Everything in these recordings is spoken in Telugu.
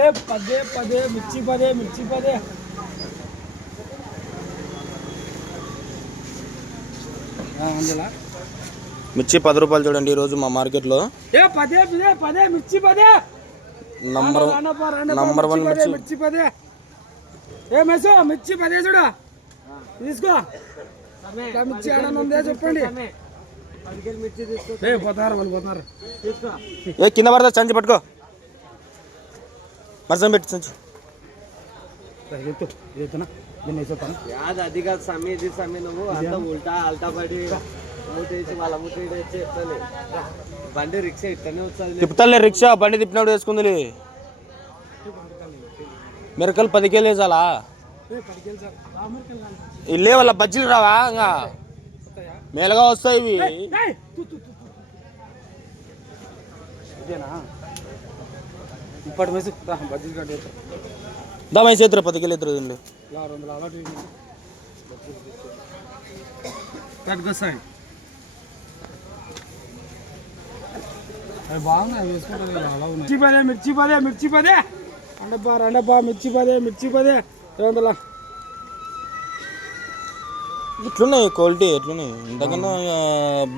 ఏ పదే పదే మిర్చి పదే మిర్చి పదే మిర్చి 10 రూపాయలు చూడండి ఈరోజు మా మార్కెట్లో. ఏ పదే పదే పదే మిర్చి పదే నంబర్ 1 మిర్చి. మిర్చి పదే. ఏ మెసో మిర్చి పదే చూడు తీసుకో. మిర్చి ఆడనుందే చెప్పండి. పోతారు వాళ్ళు పోతారు. ఏ కింద పడతా సంచి పట్టుకో. మరసం పెట్టి సంచి యాద అది కాదు సమీ ఇది సమీ నువ్వు అంతా ఉల్టా అల్టా పడి మూటేసి వాళ్ళ మూటేసి ఎట్లనే బండి రిక్షా ఇట్లనే వస్తుంది. తిప్పుతాలే రిక్షా బండి తిప్పినప్పుడు వేసుకుంది. మిరకలు 10 కేలు వేసాలా? ఇల్లే వాళ్ళ బజ్జీలు రావా? ఇంకా మేలుగా వస్తాయి ఇవి. దమై చేతులు 10 కేలు ఎత్తురు తిండి. మిర్చి పదే మిర్చి పదే మిర్చి పదే రండబ్బా మిర్చి పదే మిర్చి పదే 200. ఎట్లున్నాయి క్వాలిటీ? ఎట్లున్నాయి? ఇంతకన్నా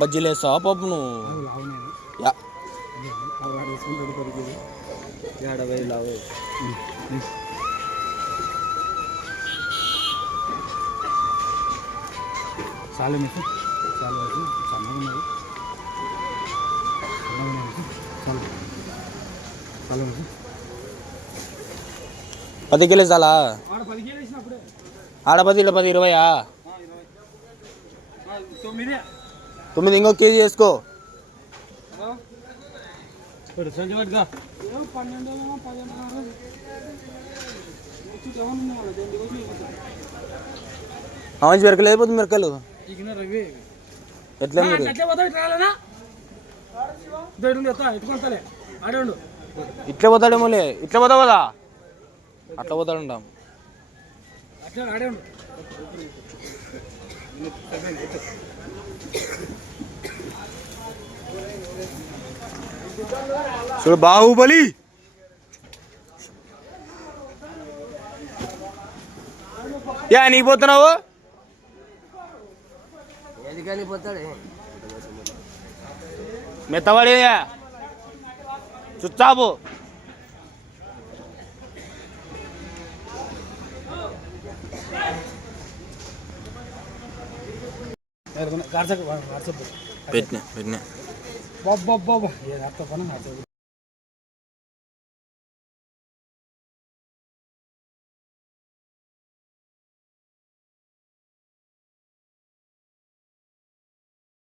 బజ్జీలు వేస్తావా పప్పు నువ్వు? చాలు మీకు చాలు సన్నగా చాలు చాలు 10 కేలు వేసాలా? ఆడ 10 కేలు వేసినప్పుడే. ఆడ 10 ఇలా 10 20. 9 ఇంకో కేజీ వేసుకో. మంచి మిరకలు అయిపోతుంది. మిరకలు ఎట్లా ఇట్లా పోతాడేమోలే. ఇట్లా పోతావు కదా అట్లా పోతాడుంటాం. చూడు బాహుబలి. యా నీ పోతున్నావు? మెత్తవాడి చుచ్చాపు. పెట్టినా బాబా